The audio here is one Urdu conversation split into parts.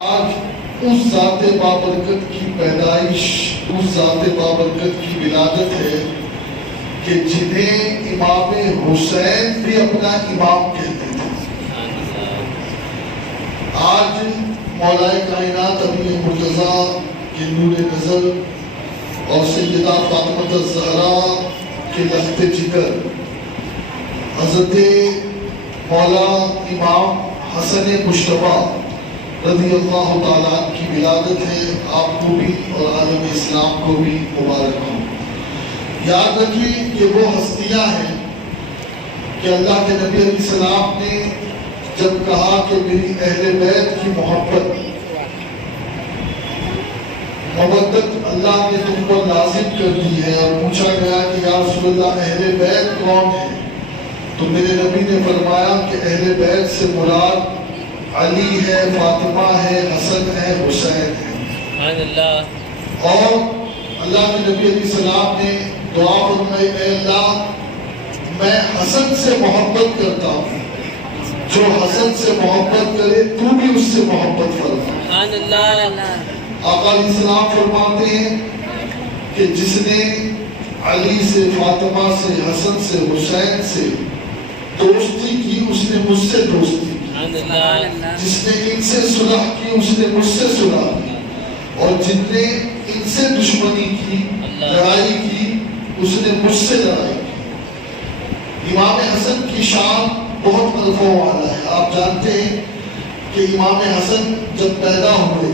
آج اس ذات بابرکت کی پیدائش، اس ذات بابرکت کی ولادت ہے کہ جنہیں امام حسین بھی اپنا امام کہتے تھے۔ آج مولا کائنات ابی مرتضیٰ کے نور نظر اور سیدہ فاطمہ الزہرا کے لخت جگر حضرت مولا امام حسن مجتبیٰ رضی اللہ تعالیٰ عنہ کی ولادت ہے۔ آپ کو بھی اور عالم اسلام کو بھی مبارک ہو۔ یاد رکھیں کہ وہ ہستیاں ہیں کہ اللہ کے نبی علیہ السلام نے جب کہا کہ میری اہل بیت کی محبت مودت اللہ نے تم پر لازم کر دی ہے، اور پوچھا گیا کہ یا رسول اللہ اہل بیت کون ہے، تو میرے نبی نے فرمایا کہ اہل بیت سے مراد علی ہے، فاطمہ ہے، حسن ہے، حسین ہے۔ اور اللہ کے نبی علیہ السلام نے دعا فرمائی، اے اللہ میں حسن سے محبت کرتا ہوں، جو حسن سے محبت کرے تو بھی اس سے محبت فرما۔ آقا علیہ السلام فرماتے ہیں کہ جس نے علی سے، فاطمہ سے، حسن سے، حسین سے دوستی کی اس نے مجھ سے دوستی کی، جس نے ان سے صلح کی اس نے مجھ سے صلح کی، اور جن نے ان سے دشمنی کی، لڑائی کی، اس نے مجھ سے لڑائی کی۔ امام حسن کی شان بہت مرفوع والا ہے۔ آپ جانتے ہیں کہ امام حسن جب پیدا ہوئے،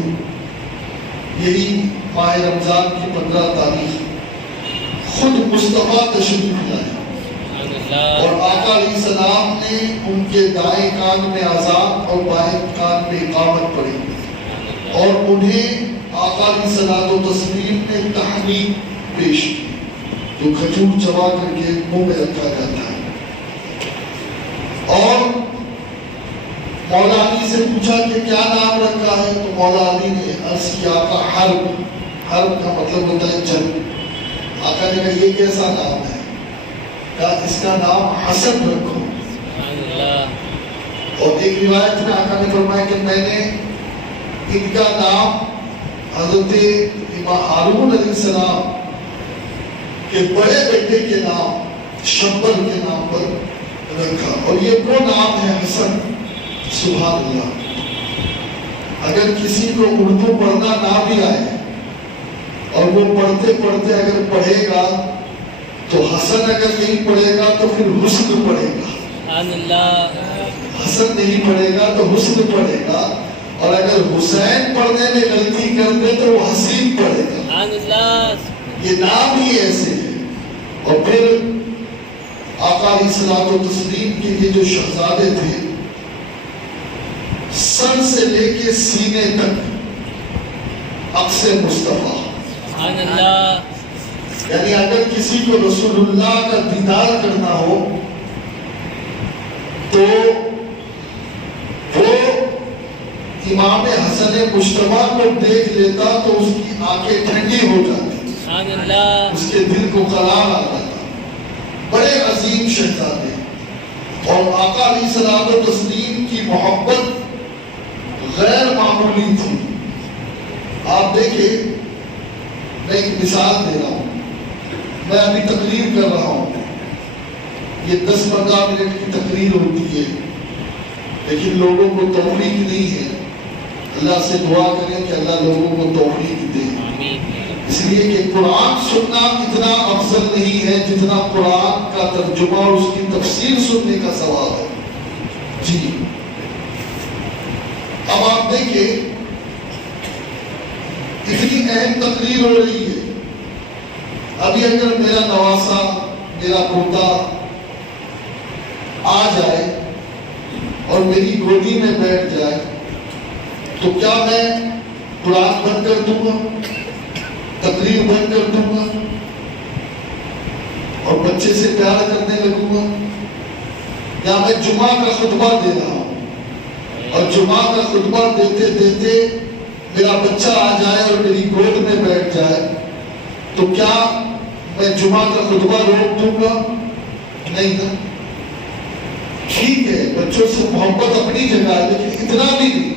یہی ماہ رمضان کی 15 تاریخ خود مصطفیٰ تشریف لائے، اور آقا علیہ السلام نے ان کے دائیں کان میں اذان اور بائیں کان میں اقامت پڑھی، اور انہیں آقا علیہ الصلوۃ والتسلیم نے تحنیک پیش کی، جو کھجور چبا کر کے منہ میں رکھا جاتا ہے۔ اور مولا علی سے پوچھا کہ کیا نام رکھا ہے، تو مولا علی نے عرض کیا آقا حرب، حرب کا مطلب ہوتا ہے جنگ۔ آقا نے کہا یہ کیسا نام ہے، کہا اس کا نام حسن رکھو۔ اور ایک روایت میں آقا نے فرمایا کہ میں نے ان کا نام حضرت امام ہارون علیہ السلام کے بڑے بیٹے کے نام شبر کے نام پر رکھا، اور یہ وہ نام ہے حسن۔ سبحان اللہ! اگر کسی کو اردو پڑھنا نہ بھی آئے اور وہ پڑھتے پڑھتے اگر پڑھے گا تو حسن اگر نہیں پڑھے گا تو پھر حسن پڑھے گا، حسن نہیں پڑھے گا تو حسن پڑھے گا، اور اگر حسین پڑھنے میں غلطی کر دے تو وہ حسین پڑھے گا۔ یہ نام ہی ایسے ہے۔ اور پھر آقا علیہ الصلوۃ والتسلیم کے یہ جو شہزادے تھے، سر سے لے کے سینے تک عکس مصطفیٰ، یعنی اگر کسی کو رسول اللہ کا دیدار کرنا ہو تو وہ امام حسن مجتبیٰ کو دیکھ لیتا تو اس کی آنکھیں ٹھنڈی ہو جاتی، اس کے دل کو قرار آ جاتا۔ بڑے عظیم شہزادے، اور آقا علیہ الصلوۃ والتسلیم کی محبت غیر معمولی تھی۔ آپ دیکھیں، میں ایک مثال دے رہا ہوں، میں ابھی تقریر کر رہا ہوں، یہ 10-15 منٹ کی تقریر ہوتی ہے، لیکن لوگوں کو توفیق نہیں ہے۔ اللہ سے دعا کریں کہ اللہ لوگوں کو توفیق دے، اس لیے کہ قرآن سننا اتنا افضل نہیں ہے جتنا قرآن کا ترجمہ اور اس کی تفسیر سننے کا ثواب ہے۔ جی اب آپ دیکھیں، اتنی اہم تقریر ہو رہی ہے، ابھی اگر میرا نواسا، میرا پوتا آ جائے اور میری گودی میں بیٹھ جائے تو کیا میں قرآن بند کر دوں گا، تقریر بند کر دوں گا اور بچے سے پیار کرنے لگوں گا؟ یا میں جمعہ کا خطبہ دے رہا ہوں اور جمعہ کا خطبہ دیتے دیتے میرا بچہ آ جائے اور میری گود میں بیٹھ جائے تو کیا میں جمعہ کا خطبہ روک دوں گا؟ نہیں نا۔ ٹھیک ہے، بچوں سے محبت اپنی جگہ ہے، لیکن اتنا بھی نہیں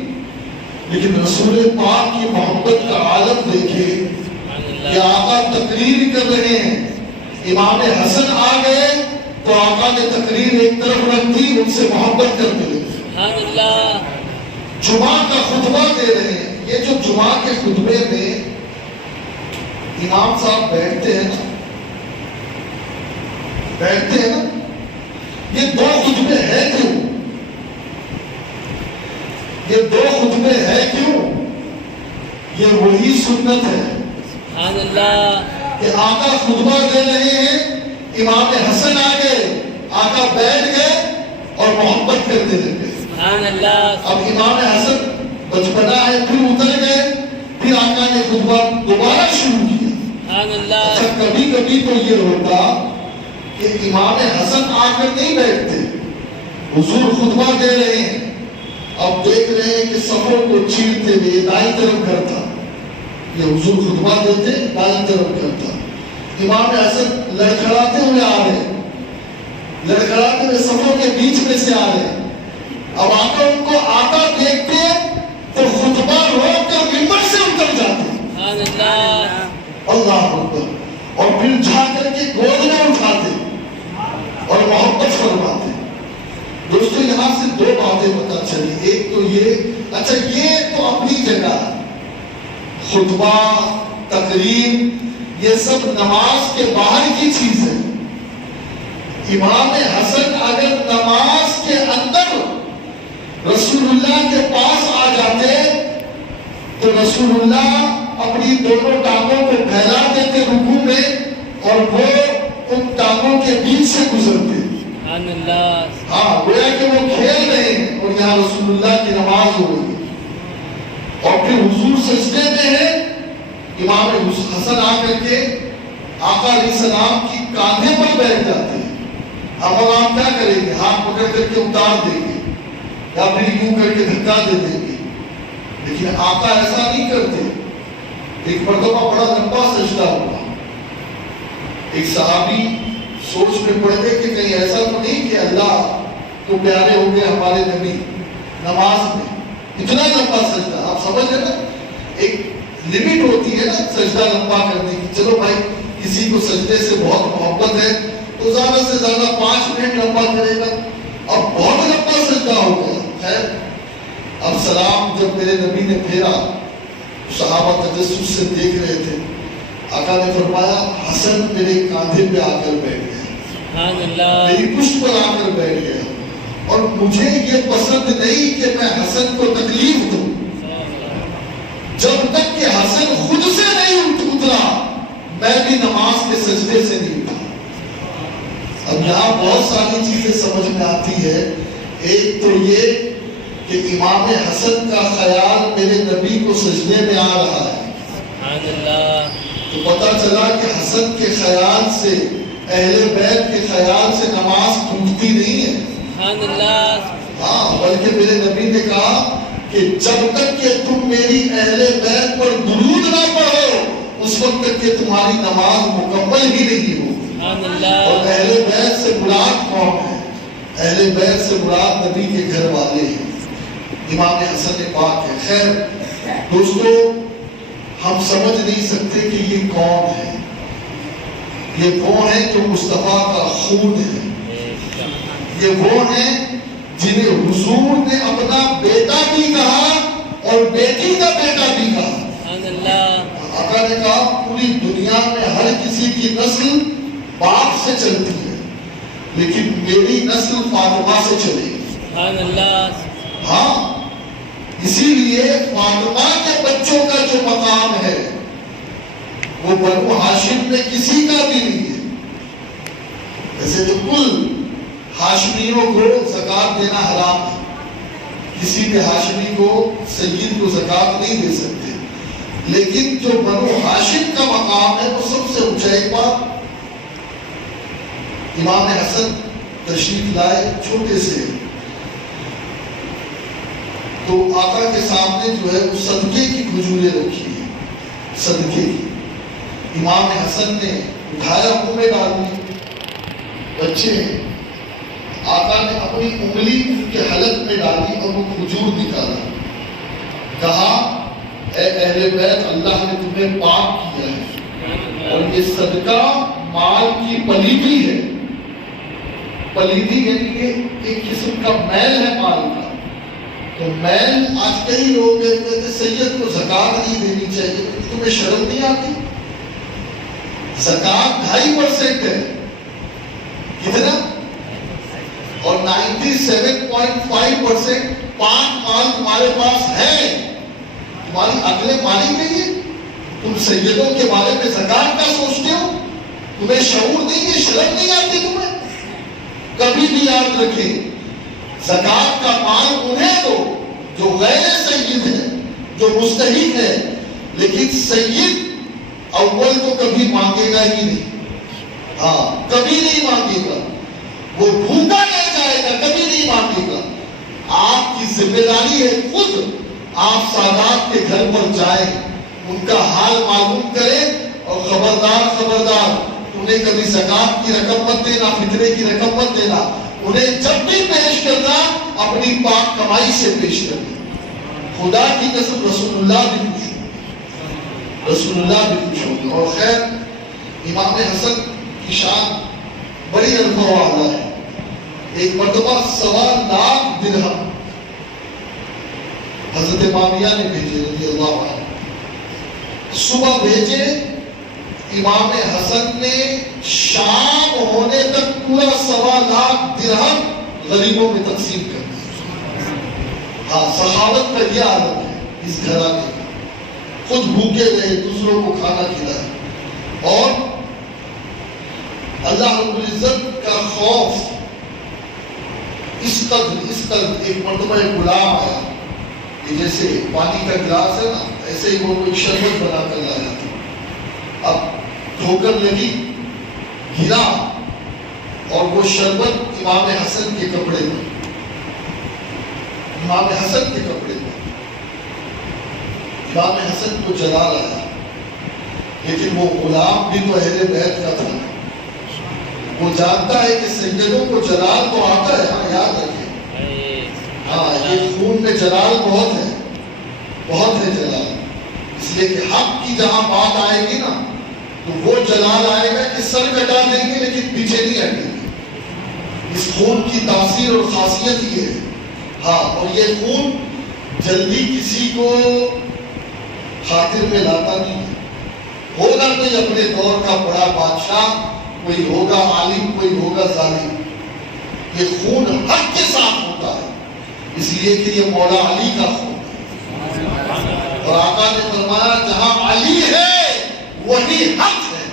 لیکن رسول پاک کی محبت کا عالم دیکھیں کہ آقا تقریر کر رہے ہیں، امام حسن آ گئے تو آقا نے تقریر ایک طرف رکھ دی، ان سے محبت کرنے لگے۔ جمعہ کا خطبہ دے رہے ہیں، یہ جو جمعہ کے خطبے میں امام صاحب بیٹھتے ہیں نا، یہ دو خطبے ہیں کیوں؟ یہ دو خطبے ہیں کیوں؟ یہ وہی سنت ہے کہ آقا خطبہ دے رہے ہیں، امام حسن آ گئے، آقا بیٹھ گئے اور محبت کرنے لگے۔ اب امام حسن بچپنا ہے، پھر اتر گئے، پھر آقا نے خطبہ دوبارہ شروع کیا۔ اچھا کبھی کبھی تو یہ ہوتا کہ امام حسن آ کر نہیں بیٹھتے، حضور خطبہ دے رہے ہیں، اب دیکھ رہے ہیں کہ صفوں کو چیرتے ہوئے دائیں طرف کرتا، یہ حضور خطبہ دیتے دائیں طرف کرتا، امام حسن لڑکھڑاتے ہوئے آ رہے، لڑکھڑاتے ہوئے صفوں کے بیچ میں سے آ رہے، اب آقا ان کو آتا دیکھتے تو خطبہ روک کر ممبر سے اتر جاتے، اللہ اکبر، اور پھر جا کر کے گود میں اٹھاتے اور محبت فرماتے۔ دوستو یہاں سے دو باتیں پتہ چلی، ایک تو یہ، اچھا یہ تو اپنی جگہ خطبہ تقریر یہ سب نماز کے باہر کی چیز ہے۔ امام حسن اگر نماز کے اندر رسول اللہ کے پاس آ جاتے تو رسول اللہ اپنی دونوں ٹانگوں کو پھیلا دیتے رکوع میں اور وہ ان ٹانگوں کے بیچ سے گزرتے۔ ہاں گویا کہ وہ کھیل رہے ہیں اور یہاں رسول اللہ کی نماز ہو رہی ہے، اور پھر حضور سجدے میں ہے، امام حسن آ کر کے آقا علیہ السلام کی کاندھے پر بیٹھ جاتے ہیں۔ اب آپ کیا کریں گے؟ ہاتھ پکڑ کر کے اتار دیں گے یا پھر یوں کر کے دھکا دے دیں گے، لیکن آقا ایسا نہیں کرتے۔ ایک مرتبہ بڑا لمبا سجدہ ہوا، ایک صحابی سوچ میں پڑ گئے کہ کہیں ایسا تو نہیں کہ اللہ تو پیارے ہو گئے ہمارے نبی نماز میں، اتنا لمبا سجدہ، آپ سمجھ رہے نا، ایک لمٹ ہوتی ہے نا سجدہ لمبا کرنے کی، چلو بھائی کسی کو سجدے سے بہت محبت ہے تو زیادہ سے زیادہ 5 منٹ لمبا کرے گا، اب بہت لمبا سجدہ ہو گیا۔ خیر اب سلام جب میرے نبی نے پھیرا، صحابہ تجسس سے دیکھ رہے تھے، آقا نے فرمایا حسن میرے کاندھے پہ آ کر بیٹھ گیا، میری پشت پر آ کر بیٹھ گیا، اور مجھے یہ پسند نہیں کہ میں حسن کو تکلیف دوں، جب تک کہ حسن خود سے نہیں اترا میں بھی نماز کے سجدے سے نہیں اٹھا۔ اب یہاں بہت ساری چیزیں سمجھ میں آتی ہے، ایک تو یہ کہ امام حسن کا خیال میرے نبی کو سجدے میں آ رہا ہے، تو پتہ چلا کہ حسن کے خیال سے، اہل بیت کے خیال سے نماز ٹوٹتی نہیں ہے۔ ہاں بلکہ میرے نبی نے کہا کہ جب تک کہ تم میری اہل بیت پر درود نہ پڑھو اس وقت تک کہ تمہاری نماز مکمل ہی نہیں ہوگی۔ اور اہل بیت سے مراد کون ہے؟ اہل بیت سے مراد نبی کے گھر والے ہیں، امام حسن پاک ہے۔ خیر دوستو ہم سمجھ نہیں سکتے کہ یہ کون ہے، یہ وہ ہیں جو مصطفیٰ کا خون ہے، یہ وہ ہیں جنہیں حضور نے اپنا بیٹا بھی کہا اور بیٹی کا بیٹا بھی کہا۔ آقا نے کہا پوری دنیا میں ہر کسی کی نسل باپ سے چلتی ہے لیکن میری نسل فاطمہ سے چلے گی۔ ہاں اسی لیے فاطمہ کے بچوں کا جو مقام ہے وہ بنو ہاشم میں کسی کا بھی نہیں ہے۔ ویسے تو کل ہاشمیوں کو زکوٰۃ دینا حرام ہے، کسی بھی ہاشمی کو سید کو زکوٰۃ نہیں دے سکتے، لیکن جو بنو ہاشم کا مقام ہے وہ سب سے اونچائی پر۔ امام حسن تشریف لائے چھوٹے سے، تو آقا کے سامنے جو ہے وہ صدقے کی کھجوریں رکھی ہیں، صدقے کی۔ امام حسن نے اٹھایا منہ میں ڈال دی، بچے ہیں، آقا نے اپنی انگلی ان کے حلق میں ڈالی اور وہ کھجور نکالا، کہا اے اہل بیت اللہ نے تمہیں پاک کیا ہے اور یہ صدقہ مال کی پلیدی ہے. پلیدی یعنی کہ ایک قسم کا میل ہے مال کا. تو میل آج کئی لوگ کہتے ہیں سید کو زکوٰۃ نہیں دینی چاہیے. تمہیں شرم نہیں آتی؟ زکوٰۃ 2.5% ہے. کتنا؟ اور 97.5% پاک مال تمہارے پاس ہے. تمہاری عقلیں ماری گئی ہے. تم سیدوں کے بارے میں زکوٰۃ کا سوچتے ہو؟ تمہیں شعور نہیں ہے؟ شرم نہیں آتی تمہیں؟ کبھی بھی یاد رکھیں زکوٰۃ کا مال انہیں دو جو غیر سید ہے، جو مستحق ہے. لیکن سید اول تو کبھی مانگے گا ہی نہیں. ہاں کبھی نہیں مانگے گا. وہ بھوکا رہ جائے گا، کبھی نہیں مانگے گا. آپ کی ذمہ داری ہے خود آپ سادات کے گھر پر جائیں، ان کا حال معلوم کریں اور خبردار انہیں کبھی زکوٰۃ کی رقم مت دینا، فطرے کی رقم مت دینا. انہیں جب بھی پیش کرنا اپنی پاک کمائی سے پیش کرنا. خدا کی قسم رسول اللہ بھی خوش ہوں، رسول اللہ بھی خوش ہوں. اور خیر امام حسن کی شان بڑی الفا والا ہے. ایک مرتبہ 1.25 لاکھ درہم حضرت معاویہ نے بھیجے رضی اللہ عنہ. صبح بھیجے، امام حسن نے شام ہونے تک پورا 1.25 لاکھ درہم غریبوں میں تقسیم کر دیا. ہاں سخاوت کا یہ عادت ہے اس گھرانے کا. خود بھوکے رہے، دوسروں کو کھانا کھلائے. اور اللہ رب العزت کا خوف اس قدر ایک مرتبہ ایک غلام آیا کہ جیسے پانی کا گلاس ہے نا، ایسے ہی وہ کوئی شربت بنا کر لایا. اب ٹھوکر لگی، گرا اور وہ شربت امام حسن کے کپڑے میں، امام حسن کے کپڑے میں. امام حسن کو جلال آیا. لیکن وہ غلام بھی تو اہل بیت کا تھا. وہ جانتا ہے کہ سیدوں کو جلال تو آتا ہے. ہاں یاد رکھیں، ہاں یہ خون میں جلال بہت ہے، بہت ہے جلال. اس لیے کہ حق کی جہاں بات آئے گی نا تو وہ جلال آئے گا کہ سر کٹا دیں گے لیکن پیچھے نہیں ہٹیں گے. اس خون کی تاثیر اور خاصیت یہ ہے. ہاں اور یہ خون جلدی کسی کو خاطر میں لاتا نہیں ہے. ہوگا کوئی اپنے دور کا بڑا بادشاہ، کوئی ہوگا عالم، کوئی ہوگا ظالم. یہ خون حق کے ساتھ ہوتا ہے اس لیے کہ یہ مولا علی کا خون ہے. اور آقا نے فرمایا جہاں علی ہے وہی حق ہے.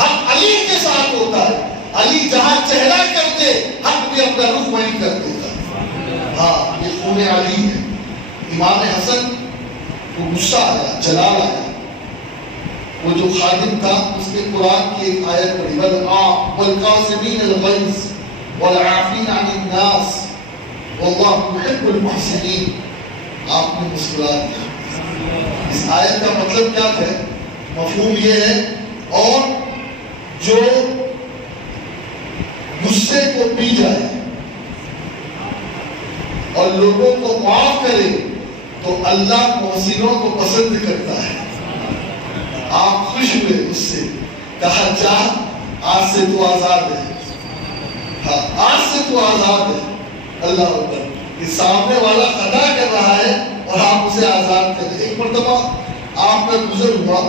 حق علی کے ساتھ ہوتا ہے. علی جہاں چہرہ کرتے حق بھی اپنا رخ وہیں کر دیتا ہے. ہاں یہ خون علی ہے. امام حسن کو غصہ آیا، جلال آیا. وہ جو خادم تھا اس نے قرآن کی ایک آیت پڑھی وَالْقَاسِمِينَ الْغَيْظَ وَالْعَافِينَ عَنِ النَّاسِ وَاللَّهُ يُحِبُّ الْمُحْسِنِينَ. آپ نے مسکرا دیا. اس آیت کا مطلب کیا ہے؟ مفہوم یہ ہے اور جو غصے کو پی جائے اور لوگوں کو معاف کرے تو اللہ محسنوں کو پسند کرتا ہے. آپ خوش ہوئے اس سے، کہا جا آج سے تو آزاد ہے. ہاں آج سے تو آزاد ہے. اللہ اکبر. یہ سامنے والا خطا کر رہا ہے اور آپ اسے آزاد کر دیں. ایک مرتبہ آپ کا گزر ہوا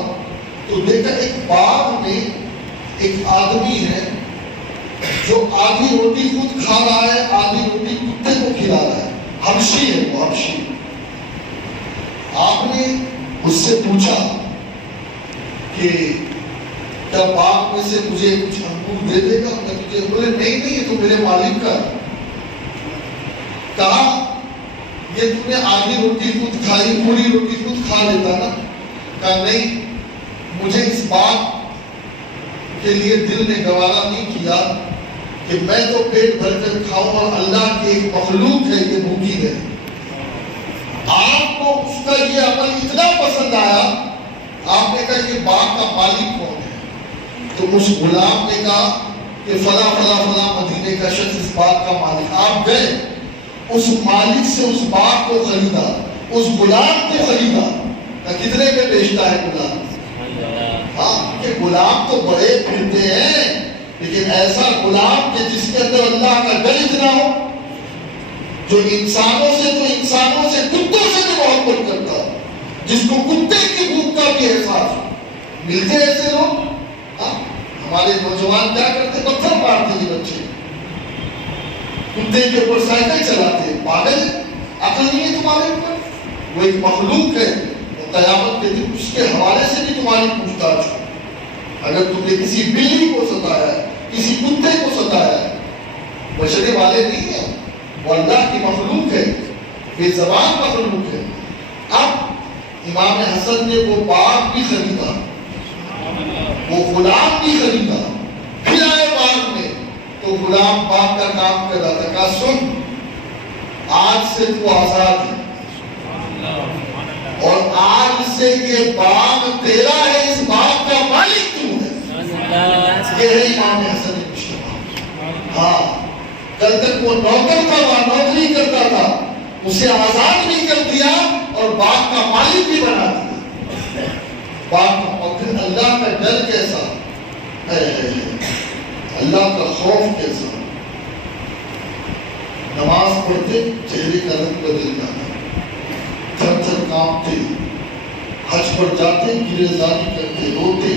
تو دیکھا ایک باغ میں ایک آدمی ہے جو آدھی روٹی خود کھا رہا ہے، آدھی روٹی کتے کو کھلا رہا ہے. حبشی ہے وہ، حبشی. آپ نے اس سے پوچھا کہ کیا باغ میں سے مجھے کچھ انگور دے دے گا؟ بولے نہیں یہ تو میرے مالک کا ہے. کہا یہ تم نے آدھی روٹی خود کھائی، پوری روٹی خود کھا لیتا نا. کہا نہیں، مجھے اس بات کے لیے دل نے گوارا نہیں کیا کہ میں تو پیٹ بھر کر کھاؤں اور اللہ کی ایک مخلوق ہے یہ بھوکی ہے. آپ کو اس کا یہ عمل اتنا پسند آیا، آپ نے کہا کہ باغ کا مالک کون ہے؟ تو اس غلام نے کہا کہ فلاں فلاں فلاں مدینے کا شخص اس باغ کا مالک. آپ گئے، اس مالک سے اس باغ کو خریدا اس غلام کو خریدا. کتنے میں بیچتا ہے غلام؟ ہاں کہ غلام تو بڑے پھرتے ہیں لیکن ایسا غلام کہ جس کے اندر اللہ کا ڈر اتنا ہو، جو انسانوں سے کتوں سے بھی محبت کرتا ہو، جس کو کتے کی بھوک کا بھی احساس ہو. ملتے ایسے لوگ. ہمارے نوجوان کیا کرتے؟ پتھر مارتے ہیں بچے، کتے کے اوپر سائیکل چلاتے ہیں. پاگل ہے، عقل نہیں ہے تمہارے اوپر. وہ ایک مخلوق ہے، قیامت کے دن اس کے حوالے سے بھی تمہاری پوچھ تاچھ ہو. اگر تم نے کسی بلی کو ستایا ہے، کسی کتے کو ستایا ہے، بچنے والے نہیں ہیں. وہ اللہ کی مخلوق ہے، بے زبان مخلوق ہے. اب امام حسن نے وہ باغ بھی خریدا، وہ غلام بھی خریدا. پھر آئے باغ میں تو غلام باغ کا کام کر رہا تھا. کہا سن، آج سے تو آزاد ہے اور آج سے یہ باغ تیرا ہے، اس باغ کا مالک تو ہے. یہ ہے امام حسن مشتبہ. ہاں، کل تک وہ نوکر تھا، وہاں نوکری کرتا تھا، اسے آزاد بھی کر دیا اور باغ کا مالک بھی بنا دیا. باغ کا. اور پھر اللہ کا ڈر کیسا ہے، اللہ کا خوف کیسا. نماز پڑھتے چہرے کا رنگ بدل جاتا، تھر تھر کانپتے. حج پر جاتے گرے زاری کرتے، روتے.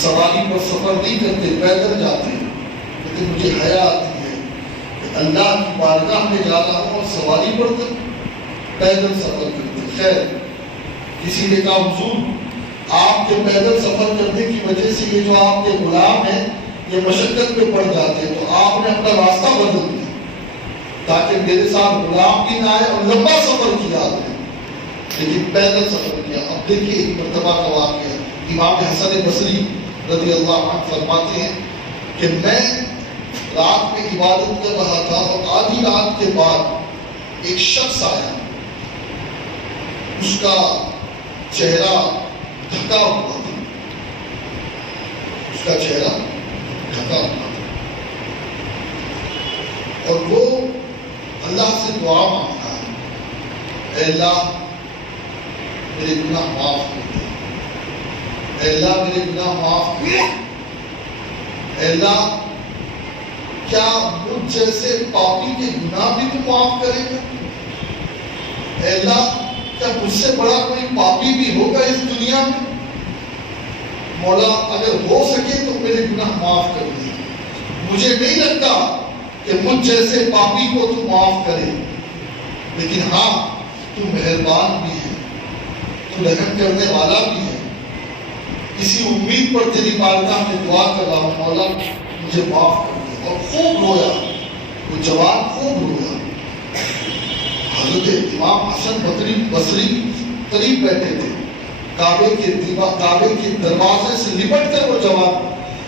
سواری پر سفر نہیں کرتے، پیدل جاتے. لیکن مجھے حیا آتی ہے کہ اللہ کی بارگاہ میں جا رہا ہوں اور سواری پر پیدل سفر کرتے. خیر، کسی نے کہا حضور آپ کے پیدل سفر کرنے کی وجہ سے یہ جو آپ کے غلام ہیں یہ مشقت میں پڑ جاتے ہیں، تو آپ نے اپنا راستہ بدل دیا تاکہ میرے ساتھ غلام بھی نہ آئے. اور لمبا سفر کیا آپ نے لیکن پیدل سفر کیا. اب دیکھیے ایک مرتبہ کا واقعہ. امام حسن بصری رضی اللہ عنہ فرماتے ہیں کہ میں رات میں عبادت کر رہا تھا اور آدھی رات کے بعد ایک شخص آیا. اس کا چہرہ ڈھکا ہوا تھا، اس کا چہرہ ڈھکا ہوا تھا اور وہ اللہ سے دعا مانگ رہا ہے، اے اللہ میرے گناہ معاف کر دے، اے اللہ میرے گناہ معاف کر دے. اے اللہ کیا مجھ جیسے پاپی کے گناہ بھی تو معاف کرے گا؟ اے اللہ کیا مجھ سے بڑا کوئی پاپی بھی ہوگا اس دنیا میں؟ مولا اگر ہو سکے تو میرے گناہ معاف کر دے. مجھے نہیں لگتا کہ مجھ جیسے پاپی کو تو معاف کرے، لیکن ہاں تو مہربان بھی ہے، تو رحم کرنے والا بھی ہے. اسی امید پر تیری بارگاہ میں دعا کر رہا ہوں، مولا مجھے معاف کر دے. اور خوب رویا، وہ جوان خوب رویا. حضرت امام حسن بصری قریب بیٹھے تھے، کعبے کے دروازے سے لپٹ کر وہ جوان.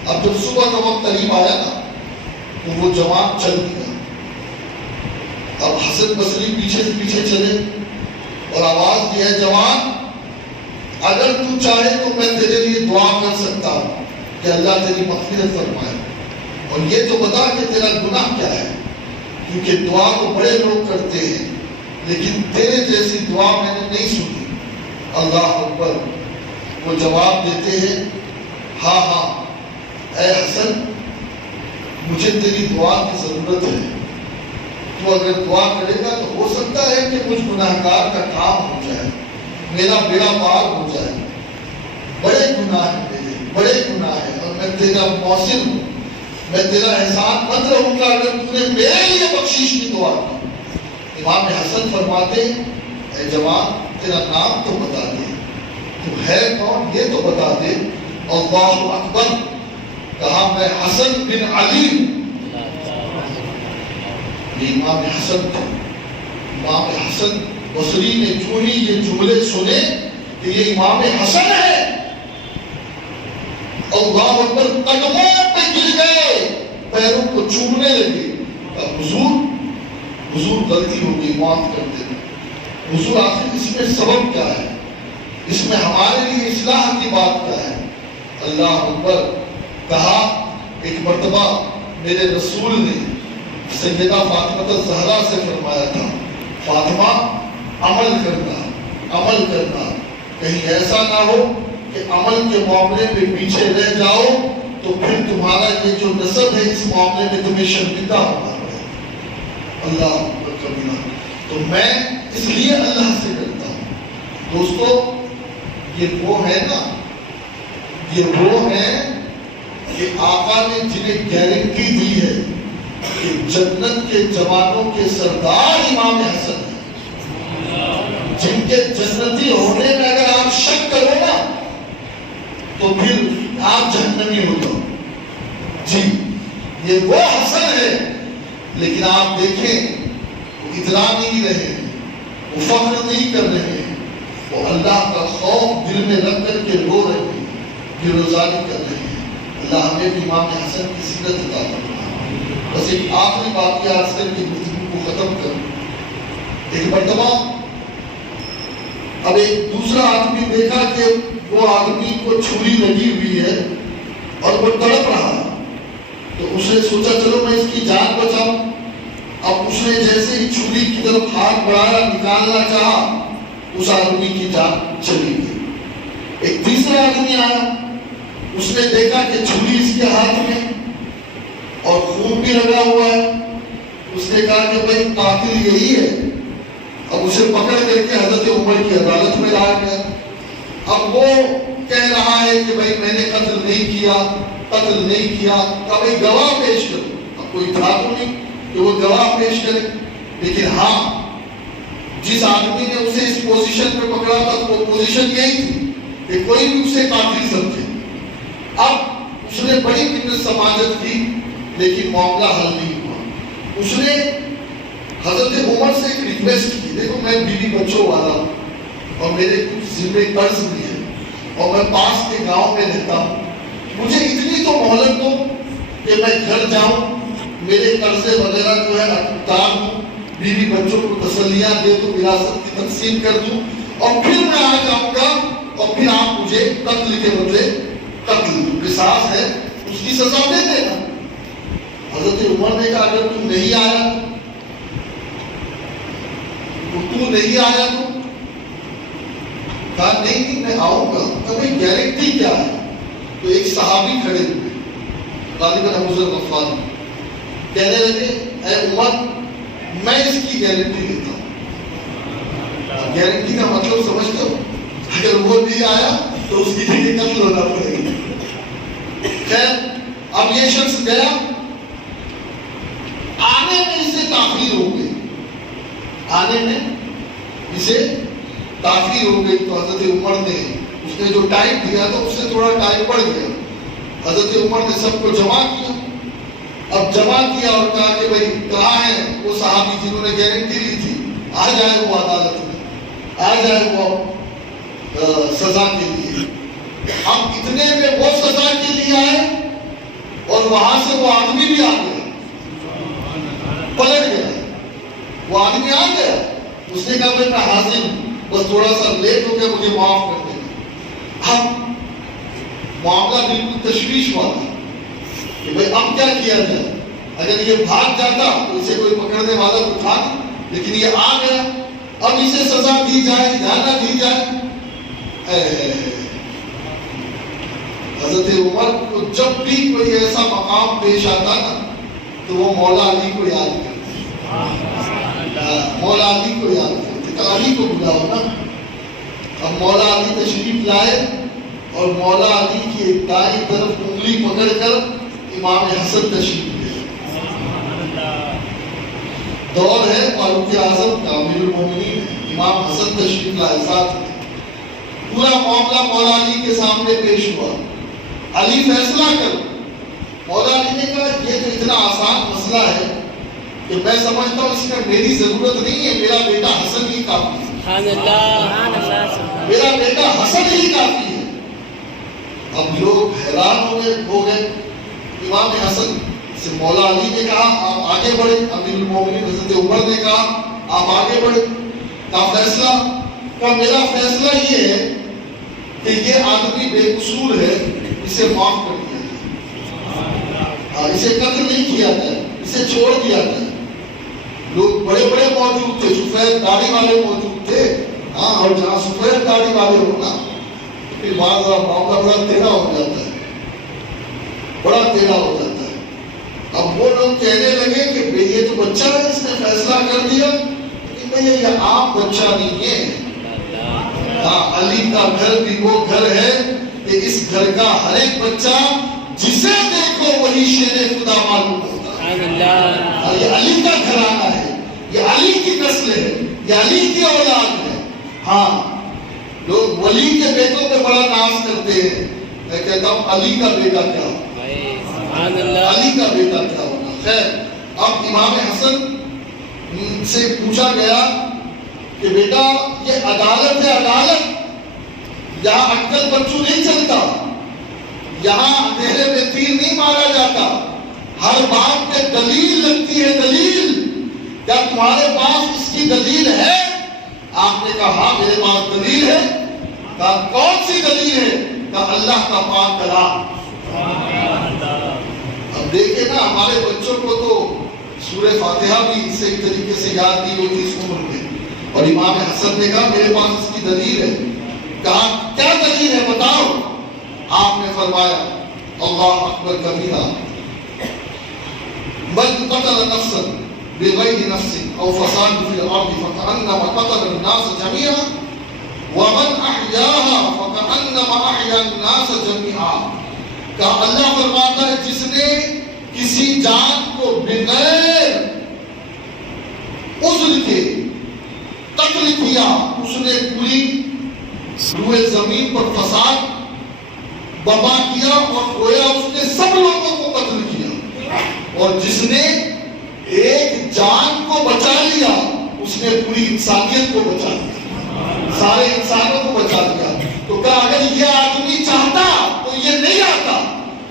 اب جب صبح کا وقت قریب آیا نا تو وہ جوان چل دیا. اب حسن بصری پیچھے سے پیچھے چلے اور آواز دیا، جوان اگر تو چاہے تو میں تیرے لیے دعا کر سکتا ہوں کہ اللہ تیری مغفرت فرمائے، اور یہ تو بتا کہ تیرا گناہ کیا ہے، کیونکہ دعا تو بڑے لوگ کرتے ہیں لیکن تیرے جیسی دعا میں نے نہیں سنی. اللہ اکبر. وہ جواب دیتے ہیں، ہاں ہاں اے حسن مجھے تیری دعا کی ضرورت ہے. تو اگر دعا کرے گا تو ہو سکتا ہے کہ مجھ گناہگار کا کام ہو جائے، میرا بیڑا پار ہو جائے. بڑے گناہ ہیں میرے، بڑے گناہ ہیں، اور میں تیرا موصل ہوں، میں تیرا احسان مند رہوں گا اگر تو نے میرے لیے بخشش کی دعا کی. امام حسن فرماتے ہیں، اے جوان تیرا نام تو بتا دے، تو ہے کون یہ تو بتا دے. اللہ اکبر. کہا میں حسن بن علی. یہ امام حسن تھے. امام حسن بصری نے جو ہی یہ جملے سنے کہ یہ امام حسن ہے، اللہ اکبر، قدموں پہ گر گئے، پیروں کو چومنے لگے. حضور غلطی ہو گئی، معاف کر دیں. حضور آخر اس میں سبب کیا ہے، اس میں ہمارے لیے اصلاح کی بات کیا ہے؟ اللہ اکبر. کہا ایک مرتبہ میرے رسول نے سیدہ فاطمہ الزہرا سے فرمایا تھا، فاطمہ عمل کرنا کہیں ایسا نہ ہو کہ عمل کے معاملے میں پیچھے رہ جاؤ تو پھر تمہارا یہ جو نسب ہے اس معاملے میں تمہیں شرمندہ ہونا پڑے. اللہ کبیرہ. تو میں اس لیے اللہ سے ڈرتا ہوں. دوستو یہ وہ ہے نا، یہ وہ ہے کہ آقا نے جنہیں گارنٹی دی ہے کہ جنت کے جوانوں کے سردار امام حسن ہیں، جن کے جنتی ہونے میں اگر آپ شک کرو نا تو پھر آپ جہنمی ہو جاؤ. جی یہ وہ حسن ہے، لیکن آپ دیکھیں وہ اتنا نہیں رہے ہیں، وہ فخر نہیں کر رہے ہیں، وہ اللہ کا خوف دل میں رکھ کر کے رو رہے ہیں، گریزانی کر رہے ہیں. اللہ ہمیں بھی امام حسن کی سیرت عطا فرمائے. بس ایک آخری بات کی عرض کر کے گفتگو کو ختم کروں. ایک مرتبہ اب ایک دوسرا آدمی دیکھا کہ وہ آدمی کو چھری لگی ہوئی ہے اور وہ تڑپ رہا ہے، تو اس نے سوچا چلو میں اس کی جان بچاؤں. اب اس نے جیسے ہی چھری کی طرف ہاتھ بڑھایا، نکالنا چاہا، اس آدمی کی جان چلی گئی. ایک تیسرا آدمی آیا، اس نے دیکھا کہ چھری اس کے ہاتھ میں اور خون بھی لگا ہوا ہے. اس نے کہا کہ بھائی قاتل یہی ہے. اب اسے پکڑ کر کے حضرت عمر کی عدالت میں لایا گیا. اب وہ کہہ رہا ہے کہ بھائی میں نے قتل نہیں کیا. کہا بھائی گواہ پیش کرو. اب کوئی تھا تو نہیں کہ وہ گواہ پیش کرے، لیکن ہاں جس آدمی نے اسے اس پوزیشن پہ پکڑا تھا وہ پوزیشن یہی تھی کہ کوئی بھی اسے قاتل سمجھے. اب اس نے بڑی منت سماجت کی لیکن معاملہ حل نہیں ہوا. اس نے حضرت عمر سے ایک ریکویسٹ کی، دیکھو میں بیوی بچوں والا ہوں اور میرے کچھ ذمہ قرض بھی ہے اور میں پاس کے گاؤں میں رہتا ہوں، مجھے اتنی تو مہلت دو کہ میں گھر جاؤں، میرے قرضے وغیرہ جو ہے اتار دوں، بیوی بچوں کو تسلیاں دے دوں، وراثت کی تقسیم کر دوں، اور پھر میں آ جاؤں گا اور پھر آپ مجھے قتل کے بدلے قتل قصاص ہے اس کی سزا دے دینا. حضرت عمر نے کہا اگر تم نہیں آیا تو کہا نہیں میں آؤں گا. کبھی گارنٹی کیا ہے؟ تو ایک صحابی کھڑے ہوئے، غالباً ابو ذر غفاری، کہنے لگے اے عمر میں اس کی گارنٹی دیتا ہوں. گارنٹی کا مطلب سمجھتے ہو؟ اگر وہ نہیں آیا تو اس کی جگہ قتل ہونا پڑے گا. خیر اب یہ شخص گیا، آنے میں اسے تاخیر ہو گئی، تو حضرت عمر نے اس نے جو ٹائم دیا تھا اس سے تھوڑا ٹائم بڑھ گیا. حضرت عمر نے سب کو جمع کیا. اب جمع کیا اور کہا کہ بھائی کہاں ہیں وہ صحابی جنہوں نے گارنٹی لی تھی؟ آ جائے وہ عدالت میں، آ جائے وہ سزا کے لیے. اب اتنے میں وہ سزا کے لیے آئے اور وہاں سے وہ آدمی بھی آ گیا، پلٹ گیا. وہ آدمی آ گیا، اس نے کہا بھائی میں حاضر ہوں، بس تھوڑا سا لیٹ ہو گیا، مجھے معاف کر دینا. اب معاملہ بالکل تشویش والا کہ بھائی اب کیا کیا جائے. اگر یہ بھاگ جاتا تو اسے کوئی پکڑنے والا تو تھا نہیں، لیکن یہ آ گیا، اب اسے سزا دی جائے یا نہ دی جائے. حضرت عمر کو جب بھی کوئی ایسا مقام پیش آتا نا تو وہ مولا علی کو یاد کرتے، مولا علی کو یاد کرتے. تو علی کو بلاؤ نا. اب مولا علی تشریف لائے اور مولا علی کی ایک دائیں طرف انگلی پکڑ کر امام حسن تشریف لے. دور ہے فاروق اعظم کا، امیر المومنین امام حسن تشریف لائے ساتھ میں. پورا معاملہ مولا علی کے سامنے پیش ہوا. علی فیصلہ کرو. مولا علی نے کہا یہ تو اتنا آسان مسئلہ ہے کہ میں سمجھتا ہوں اس میں میری ضرورت نہیں ہے، میرا بیٹا حسن ہی کافی ہے. میرا بیٹا حسن ہی کافی ہے. اب لوگ حیران ہو گئے. امام حسن سے مولا علی نے کہا آپ آگے بڑھے. امیر المومنین حضرت عمر نے کہا آپ آگے بڑھے. کا فیصلہ کا میرا فیصلہ یہ ہے کہ یہ آدمی بے قصور ہے، اسے معاف کر دیا جائے، اسے قتل نہیں کیا جائے، اسے چھوڑ دیا جائے. لوگ بڑے بڑے موجود تھے، سفید داڑھی والے موجود تھے. تھے. ہاں, اور جہاں سفید داڑھی والے ہو نا پھر بعض معاملہ بڑا ٹیڑھا ہو جاتا ہے, بڑا ٹیڑھا ہو جاتا ہے. اب وہ لوگ کہنے لگے کہ بھئی یہ تو بچہ ہے, اس نے فیصلہ کر دیا, لیکن بھئی یہ عام بچہ نہیں ہے. ہاں, علی کا گھر بھی وہ گھر ہے کہ اس گھر کا ہر ایک بچہ جسے دیکھو وہی شیر خدا معلوم ہوتا ہے. یہ علی کا گھرانہ ہے, یہ علی کی نسل ہے, یہ علی کی اولاد ہے. ہاں, لوگ ولی کے بیٹوں پہ بڑا ناز کرتے ہیں. میں کہتا ہوں علی کا بیٹا کیا ہوگا, علی کا بیٹا کیا ہوگا. خیر, اب امام حسن سے پوچھا گیا کہ بیٹا یہ عدالت ہے, عدالت یہاں اٹکل بچوں نہیں چلتا, یہاں اندھیرے میں تیر نہیں مارا جاتا, ہر بات پہ دلیل لگتی ہے. دلیل کیا تمہارے پاس اس کی دلیل ہے؟ آپ نے کہا ہاں میرے پاس دلیل ہے. کہا کون سی دلیل ہے؟ کہا اللہ کا پاک کلام. اب دیکھیں نا, ہمارے بچوں کو تو سورہ فاتحہ بھی اس ایک طریقے سے یاد دی ہوتی اس عمر میں, اور امام حسن نے کہا میرے پاس اس کی دلیل ہے. کہا کیا دلیل ہے بتاؤ؟ آپ نے فرمایا اللہ اکبر کبیرہ, من قتل نفسا بغیر نفس او فساد فی الارض فکأنما قتل الناس جميعا ومن احیاها فکأنما احیا الناس جميعا. کہا اللہ فرماتا ہے جس نے کسی جان کو بغیر عذر کے قتل کیا, اس نے پوری روئے زمین پر فساد برپا کیا اور گویا اس نے سب لوگوں کو قتل کیا. اور جس نے ایک جان کو بچا لیا اس نے پوری انسانیت کو بچا لیا, سارے انسانوں کو بچا لیا. تو کہا اگر یہ آدمی چاہتا تو یہ نہیں آتا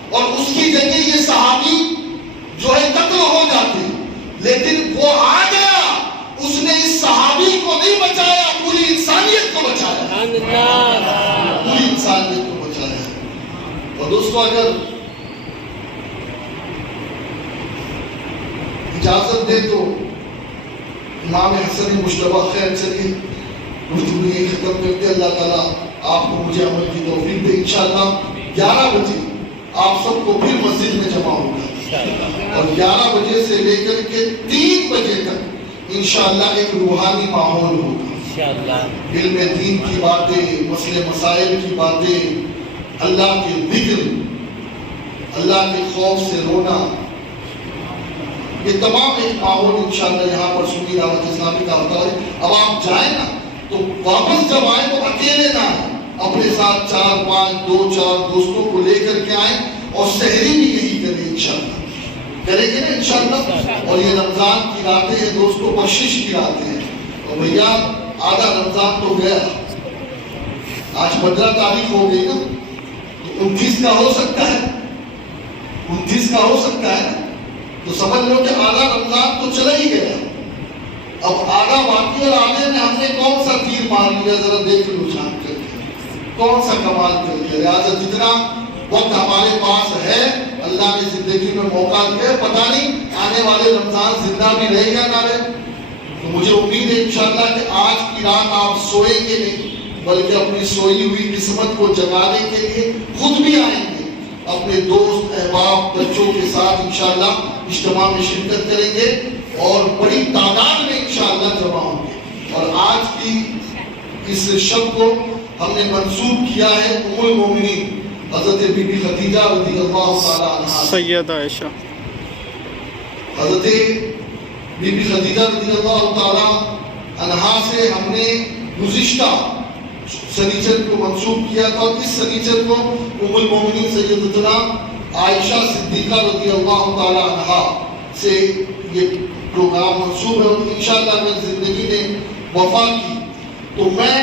اور اس کی جگہ یہ صحابی جو ہے قتل ہو جاتے, لیکن وہ آ گیا, اس نے اس صحابی کو نہیں بچایا, پوری انسانیت کو بچایا, پوری انسانیت کو بچایا. اور دوستو اگر اجازت دے تو امام حسن مشتبہ, خیر چلیے گفتگو یہ ختم کرتے. اللہ تعالیٰ آپ کو مجھے عمل کی توفیق دے. انشاءاللہ 11 بجے آپ سب کو پھر مسجد میں جمع ہوگا, اور 11 بجے سے لے کر کے 3 بجے تک انشاءاللہ ایک روحانی ماحول ہوگا. علم دین کی باتیں, مسئلے مسائل کی باتیں, اللہ کے ذکر, اللہ کے خوف سے رونا, یہ تمام ایک ماحول انشاءاللہ یہاں پر سنی دعوت اسلامی کا ہوتا ہے. اب آپ جائیں نا تو واپس جب آئیں تو اکیلے نہ آئیں, اپنے ساتھ 4-5 2-4 دوستوں کو لے کر کے آئیں, اور سحری بھی یہی کریں انشاءاللہ, کریں گے نا انشاءاللہ. اور یہ رمضان کی راتیں ہیں دوستوں, بخشش کی راتیں ہیں. اور بھیا آدھا رمضان تو گیا, آج 15 تاریخ ہو گئی نا, تو 29 کا ہو سکتا ہے, 29 کا ہو سکتا ہے, تو سمجھ لو کہ آدھا رمضان تو چلا ہی گیا. اب آدھا باقی, اور آدھے میں ہم نے کون سا تیر مار لیا, ذرا دیکھ لو جان کر کے, کون سا کمال کر لیا. لہٰذا جتنا وقت ہمارے پاس ہے اللہ نے زندگی میں موقع دیا, پتہ نہیں آنے والے رمضان زندہ بھی رہے یا نہ رہے. تو مجھے امید ہے انشاءاللہ کہ آج کی رات آپ سوئیں گے نہیں, بلکہ اپنی سوئی ہوئی قسمت کو جگانے کے لیے خود بھی آئیں گے, اپنے دوست احباب بچوں کے ساتھ انشاءاللہ اجتماع میں شرکت کریں گے, اور بڑی تعداد میں انشاءاللہ جمع ہوں گے. اور آج کی اس شب کو ہم نے منسوب کیا ہے ام المومنین حضرت بی بی خدیجہ رضی اللہ تعالی عنہا, سیدہ عائشہ. حضرت بی بی خدیجہ رضی اللہ تعالی عنہا سے ہم نے گزشتہ سنیچر کو منسوب کیا تھا, اور اس سنیچر کو ام المومنین سیدتنا عائشہ صدیقہ رضی اللہ تعالی عنہا سے یہ پروگرام منسوب ہے. اور انشاءاللہ اگر زندگی نے وفا کی تو میں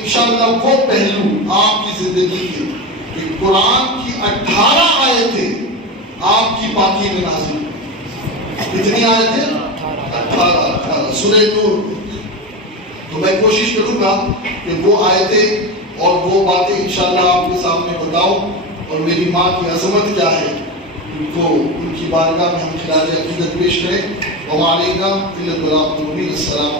انشاءاللہ وہ پہلو آپ کی زندگی کے کہ قرآن کی 18 آیتیں آپ کی پاکی میں نازل ہوئی. کتنی آیتیں؟ 18 سورہ نور. تو میں کوشش کروں گا کہ وہ آیتیں اور وہ باتیں انشاءاللہ آپ کے سامنے بتاؤں, اور میری ماں کی عظمت کیا ہے ان کو ان کی بارگاہ میں ہم خراج عقیدت پیش کریں. وعلیکم السلام.